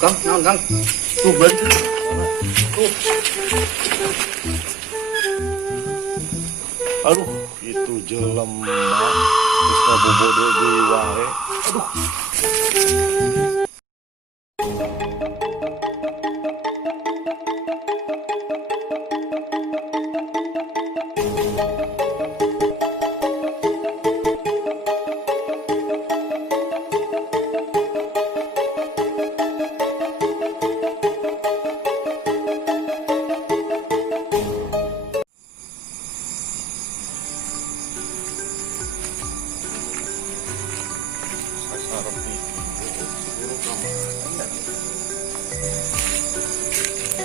Kang, naon Kang? Tuh bantu. Tuh. Aduh, itu jelema geus ngabobodo deui wae. Aduh.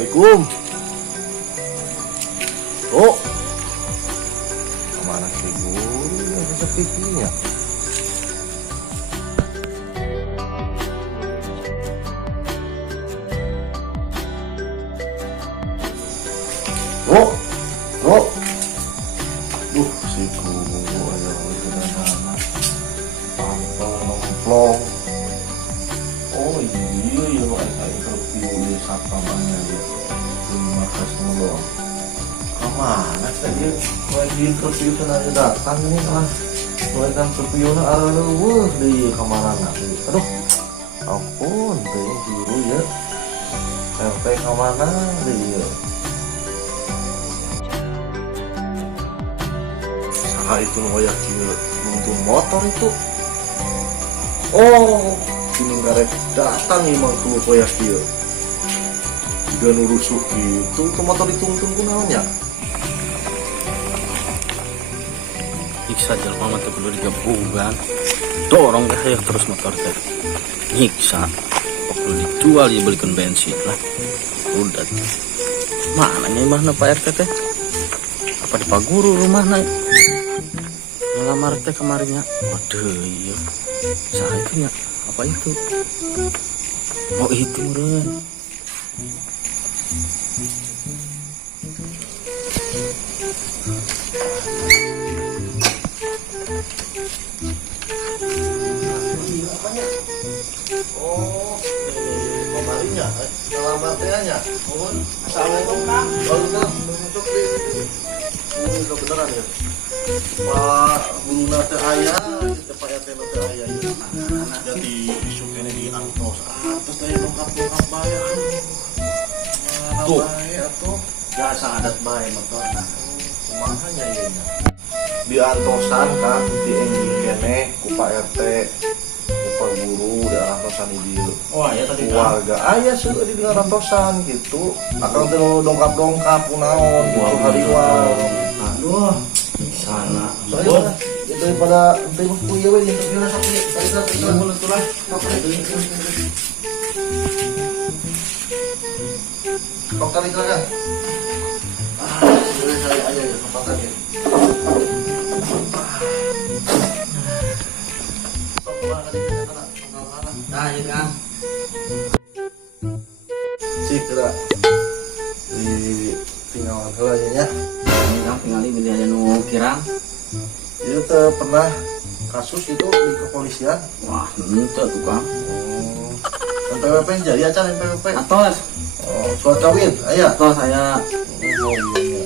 Assalamualaikum. Oh, kemana sih guru yang sepinya? Oh, oh, si guru ayo sederhana, pamplong. Oh iya ya kayak interview siapa banyak ya. Terima kasih lo. Kemana tadi? Lagi interview sengaja datang nih lah. Mulai kan interview na aduh di kemana nanti? Aduh, ampun, tuh guru ya. Sampai kemana dia? Saha itu ngoyak kieu nuntun motor itu. Oh, ini karek datang emang tuh koyak kieu. Udah nurusuh gitu, itu motor dituntun kunaonnya. Nyiksa jelema mah teu kudu digabungan. Dorong dah ya terus motor teh. Nyiksa. Kudu dijual ya belikan bensin lah. Udah. Mana nya imahna Pak RT teh? Apa di Pak Guru rumahna? Ngelamar teh kemarinnya. Waduh iya. Saha itu nya? Apa itu? Oh itu meureun. Oh, kemarinnya, selamat ya. Assalamualaikum Kang. Waalaikumsalam. Untuk di ini kebenaran ya. Pak Guru nate aya, kita Pak RT nate aya ya. Jadi isu kene di antos. Atas daya lengkap bayar. Tuh, atuh. Biasa adat bae motorna. Kumaha nya ieu nya? Di antosan kan di ending kene ku Pak RT. Pak Guru di rantosan di Oh ya tadi keluarga ayah sudah di rantosan gitu akan tuh dongkap kunaon gitu hariwal aduh sana soalnya itu daripada terima kuya we di interview sakit tadi mulut tulah kok kali kan saya aja ya kesempatan ya. Nah, ya Kang. Cik kira di tinggalan heula nya. Ini Kang tinggali di aya nu kirang. Itu teh pernah kasus itu di kepolisian. Wah, henteu tuh Kang. NPWP jadi acan NPWP. Atos. Oh, surat kawin, aya. Atos saya Oh iya.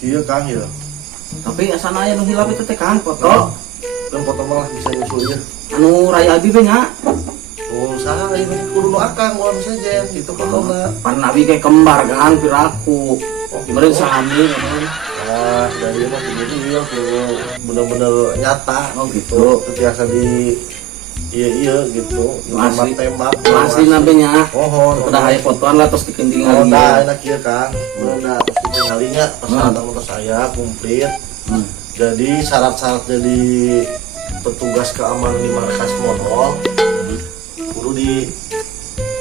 Iya Kang ya. tapi asana aya nu hilap itu teh Kang foto. Dan foto malah bisa nyusul ya. Anu Raya Abi teh nya. Oh, saha ini kudu nu akang ulah sejen gitu fotona. Pan Nabi kayak kembar Kang piraku. Oh, Meureun sami kan. Ah, dari mah kudu ieu kudu bener-bener nyata. Oh gitu. Teu biasa di iya gitu. Asli. Tembak. Asli nabe nya. Oh, Udah aya fotoan lah terus Oh, dikencing dah enak ya Kang. Bener terus tinggalnya persyaratan motor saya komplit. Jadi syarat-syarat jadi petugas keamanan di markas modal kudu di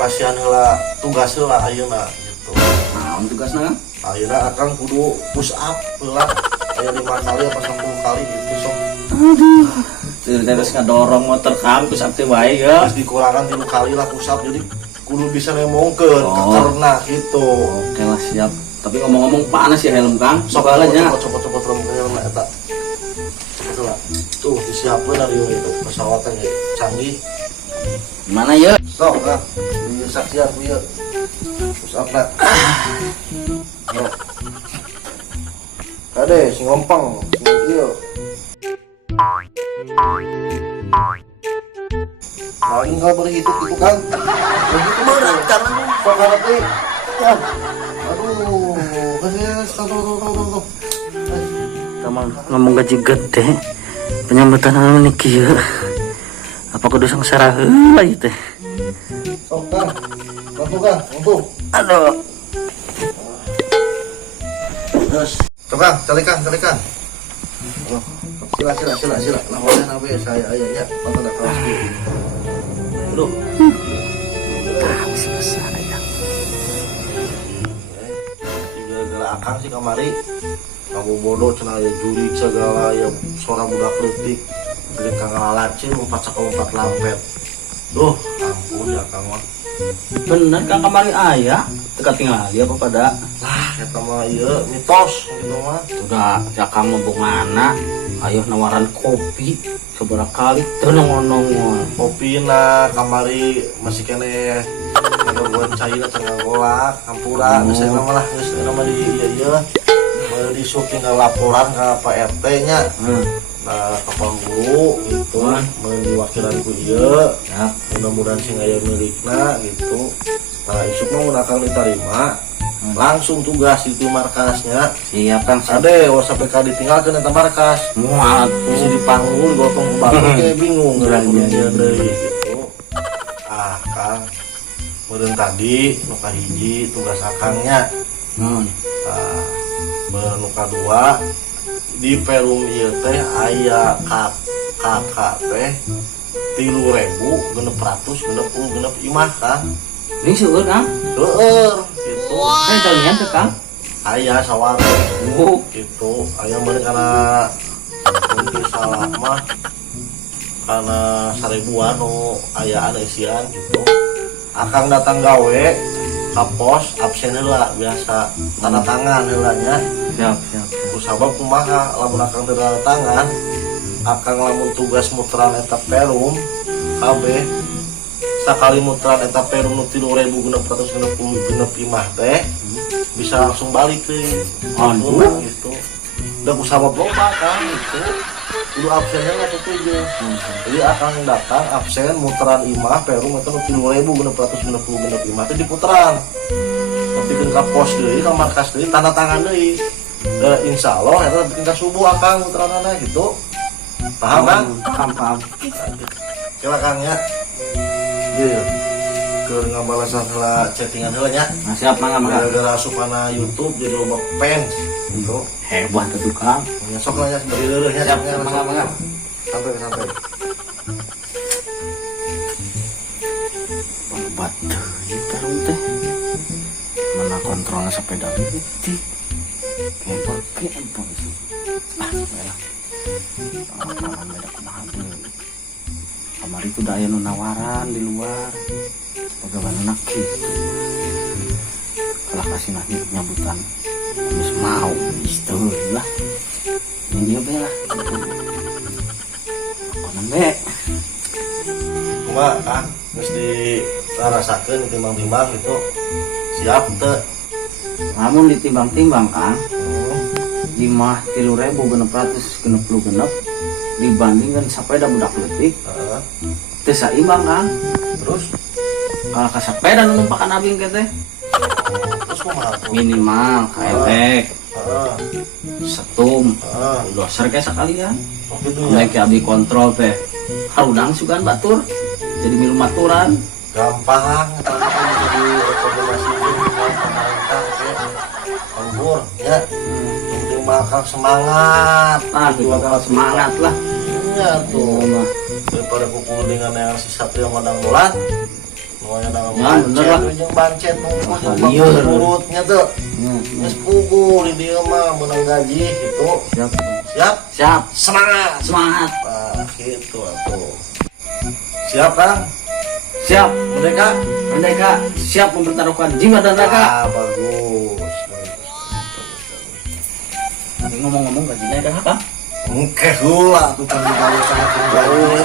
pasien heula tugas heula ayeuna gitu. Nah, tugasna Kang? Ayeuna akan kudu push up heula aya 5 kali apa 10 kali gitu sok. Aduh. Terus ngadorong motor Kang terus abdi wae ya. Terus dikurangan 3 kali lah push up jadi kudu bisa nemongkeun karena gitu. Oke lah siap. Tapi ngomong-ngomong panas ya helm Kang. Coba Soalnya coba helm eta. Coba tuh disiapkeun dari itu pesawatnya canggih Gimana ya? Sok Kang, di saksian ya. Terus apa? Yo. Kade sing ngompang, sing ieu. Paling kalau berhidup itu kan, begitu berat kan, sok ngerti. Ya, aduh, kasih tuh. Kita ngomong gaji gede, penyambutan anu niki ya. Apa kudu sangsara heula ieu teh? Sok Kang, bantu Kang, bantu. Aduh. Terus, coba calikan. Oh, sila. Lawannya apa ya saya ayahnya, apa nak kawas dulu. Aduh. Habis besar ya. Gara-gara akang sih kamari. Kamu bodoh cenah ya juri segala ya suara budak leutik. Beli kang ngalace lompat lampet. Duh, ampun ya Kang mah. Bener Kang kamari aya, teka tinggal dia apa pada. Lah, eta mah ieu mitos gitu mah. Udah, ya kamu bagaimana? Ayo nawaran kopi seberapa kali teu nongol. Kopina kamari masih kene ngageuan cairna cenah golak, hampura, geus eta mah lah, geus eta mah di ieu. Di tinggal laporan ke Pak RT nya. Nah, kapal guru gitu, mewakilkan ku ieu. Ya. Mudah-mudahan sing aya milikna gitu. Nah, isuk mah mun akang diterima, langsung tugas itu markasnya. Siap Kang. Ade, was sampai ditinggalkeun eta markas. Muat Bisa dipanggul gotong ke batu kayak bingung Iya. deui gitu. Ah, Kang. Meureun tadi nu kahiji tugas akangnya. Nah, nu kadua di Perum ieu teh aya kakak teh 3.600 imah Kang. Ini seueur Kang. Seueur gitu. Saya tanya ke Kang. Aya sawar gitu. Aya meureun kana mungkin salah mah kana 1000-an nu ayaan isian gitu. Akang datang gawe ka pos absen heula biasa tanda tangan heula nya. Siap. Sabab kumaha lamun akang teu tanda tangan, akang lamun tugas muteran eta Perum kabeh sakali muteran eta Perum nu 3.660 imah teh bisa langsung balik teh. Aduh. Gitu. Udah kusabab loba kan gitu. Kudu absennya lah setuju. Jadi akang datang absen muteran imah Perum eta nu 3.660 imah teh diputeran. Tapi ke pos deui ka markas deui tanda tangan deui. Insya Allah itu bikin ke subuh akang muteranana gitu. Paham Kang? Paham. Kira Kang ya. Iya. Ke ngabalasan heula chattingan heula nya. Nah, siap mangga. Gara-gara supana YouTube jadi loba fans gitu. Hebat tuh Kang. Sok lah ya beri deueuh nya. Siap mangga. Santai. Hebat ini Perum teh. Mana kontrol sepeda gitu. Hebat. Kamari itu udah aya nu nawaran di luar. Bagaimana nak gitu. Kalau kasih nyambutan geus mau isteu lah. Ini dia be lah. Konon be. Kumaha Kang? Geus dirasakeun timbang-timbang gitu. Siap teu? Namun ditimbang-timbang Kang. Imah 3.660 dibandingkan sepeda budak leutik teu saimbang Kang. Terus Kalau ka sepeda nu numpakan abing ke teh terus kumaha tuh? minimal ka efek setum doser ke sekalian Oh gitu ya. naik abi kontrol teh harudang sugan batur jadi milu maturan Gampang tapi jadi rekomendasi pemerintah Ambur ya. Penting bakal semangat. kita bakal semangat lah Iya tuh. mah. Daripada pukul dengan yang si Satria Madang Dolan. Semuanya dengan Ya, bener lah. jeung bancet nunggu Iya. urutnya tuh. Geus pugu di dieu mah menang gaji gitu. Siap. Siap? Siap. Semangat. Semangat. Nah, gitu atuh. Siap, Kang? Siap. Merdeka? Merdeka. Siap mempertaruhkan jiwa dan raga. Ah, bagus. Nanti ngomong-ngomong gajinya ada apa? Engke hula tuh kan dibawa sangat jauh.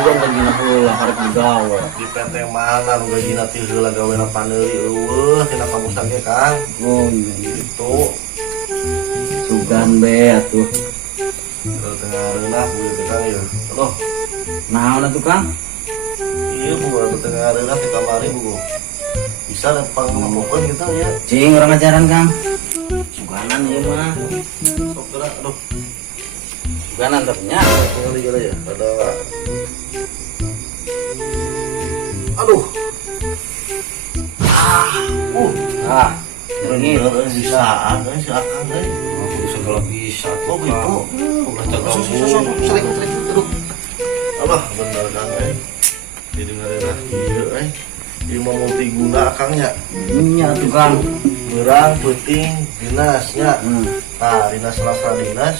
juga gajina heula hareup digawe. Di PT mana nu gajina teh heula gawena paneuli eueuh tina kamusta ge Kang. Oh iya. Itu Sugan be atuh. tengah renah bueu teh Kang ya. Aduh, Naon atuh Kang? ieu bueu tengah renah di kamari bueu. Bisa nepang nemokeun kita ya. Cing urang ajaran Kang. Suganan ieu mah. Sok gerak aduh. Suganan ternya. Pengali gara ya. Ada aduh. Ah, ini Bisaan si Akang euy. segala bisa. Oh gitu. Sering. Aduh. Allah bener Kang euy. Didengareun ieu euy. Ieu mah multiguna Akangnya. Nya tuh Kang. Berang penting dinasnya. Hmm. Nah, dinas dinas.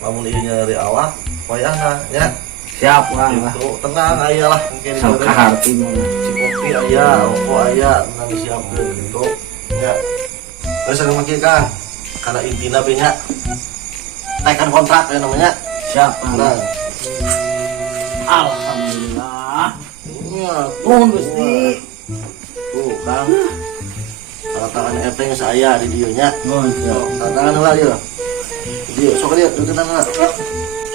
Lamun ieu nyari awak, wayahna nya. Siap Kang. Itu tenang aya lah mungkin Sok kaharti mah. Cipopi aya, rokok aya, nang disiapkeun gitu. Nya. Terus anu maki Kang. Karena intina be nya. Tekan kontrak ya namanya. Siap Kang. Nah, Alhamdulillah. iya, Nuhun Gusti. tuh Kang. Tangan epeng saya di dieu nya. Nuhun siap. Tangan heula ieu. Dieu sok lieu, deukeun heula.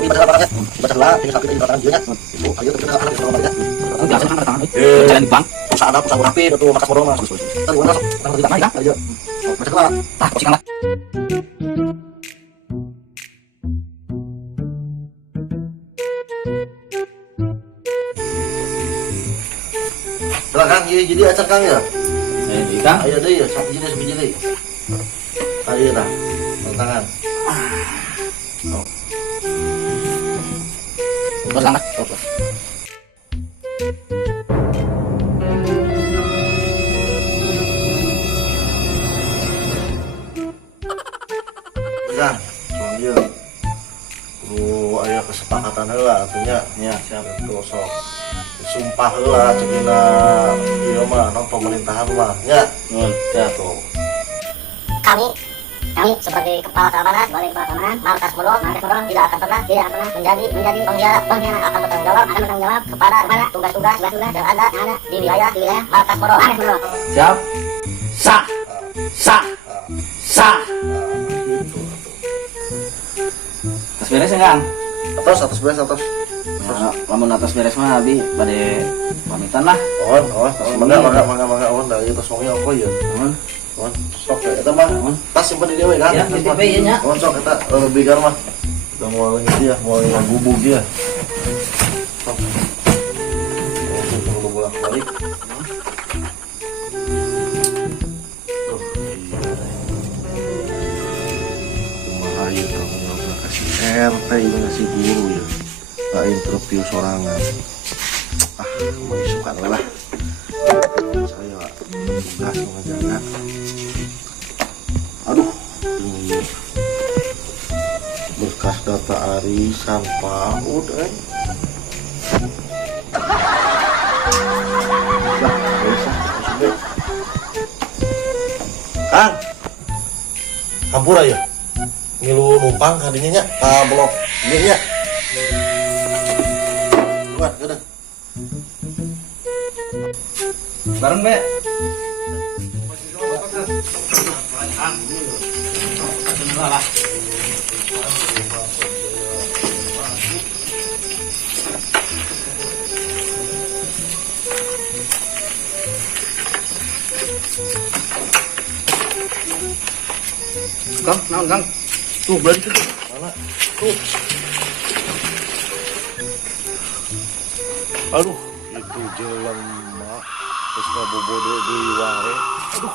Baca apa ya? Baca lah, tinggal kita tangan dia nya. Itu ayo kita akan kita ngomong ya. Aku biasa kan tangan. Jalan di bank. Usaha ada usaha rapi itu makas bodong mas. Tadi gua masuk, tangan tidak naik aja. Baca lah. Tah, posisi lah. Silakan jadi acar Kang ya. Jadi Kang. Ayo deh ya, satu jadi. Ayo dah. Tangan. Terus angkat. Kang, cuman dia. Aya kesepakatan heula atunya nya siap itu sok. Sumpah heula cenina ieu mah non pemerintahan mah nya. Nuhun siap. Tuh. Kami sebagai kepala keamanan, markas Bodong tidak akan pernah menjadi pengkhianat akan bertanggung jawab kepada tugas-tugas yang ada di wilayah markas Bodong. Siap. Sah. Atas beres ya Kang? Atas beres. Nah, lamun atas beres mah abi bade pamitan lah. Mangga on da ieu tos mobil apa ya? On sok eta mah. Tas simpen di dewe kan. Ya, di HP ieu nya. On sok eta lebih kan mah. Kita mau dia, mau bubuk dia. Sok. Perlu bolak-balik. Tuh, iya. Kumaha ieu kamu kasih RT ieu ngasih guru ya. Tak interview sorangan. Mau suka lah. Saya tugas mengajarnya. Aduh, ini berkas data arisan PAUD Kang, hampura ya. Ngilu numpang kadinya nya ka blok ieu nya. Buat gede. Bareng be. Kang, naon Kang? Tuh belum tuh. Mana? Tuh. Aduh, itu jelema terus ngabobodo deui wae. Aduh.